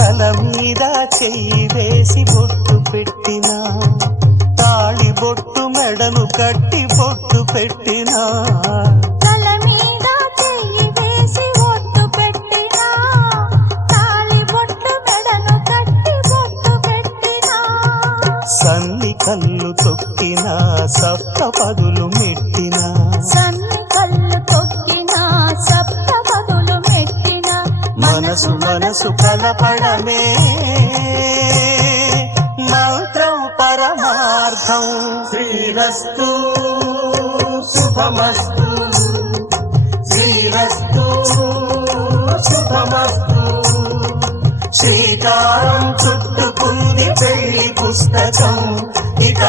తల మీద చెయ్యి వేసి బొట్టు పెట్టినా, తాళి బొట్టు మెడను కట్టి బొట్టు పెట్టినా, తల మీద చెయ్యి వేసి బొట్టు పెట్టినా, తాళి బొట్టు మెడను కట్టి బొట్టు పెట్టినా, సన్ని కళ్ళు తొక్కినా సప్త పదులు మెట్టినా, సన్ని కళ్ళు తొక్కినా సప్త పదులు మెట్టినా, మనసు మనసు కలపడమే మంత్రం పరమార్థం. శ్రీరస్తు శుభమస్తు, శ్రీరస్తు శుభమస్తు. శ్రీకారం చుట్టుకుంది పెళ్లి పుస్తకం, ఇక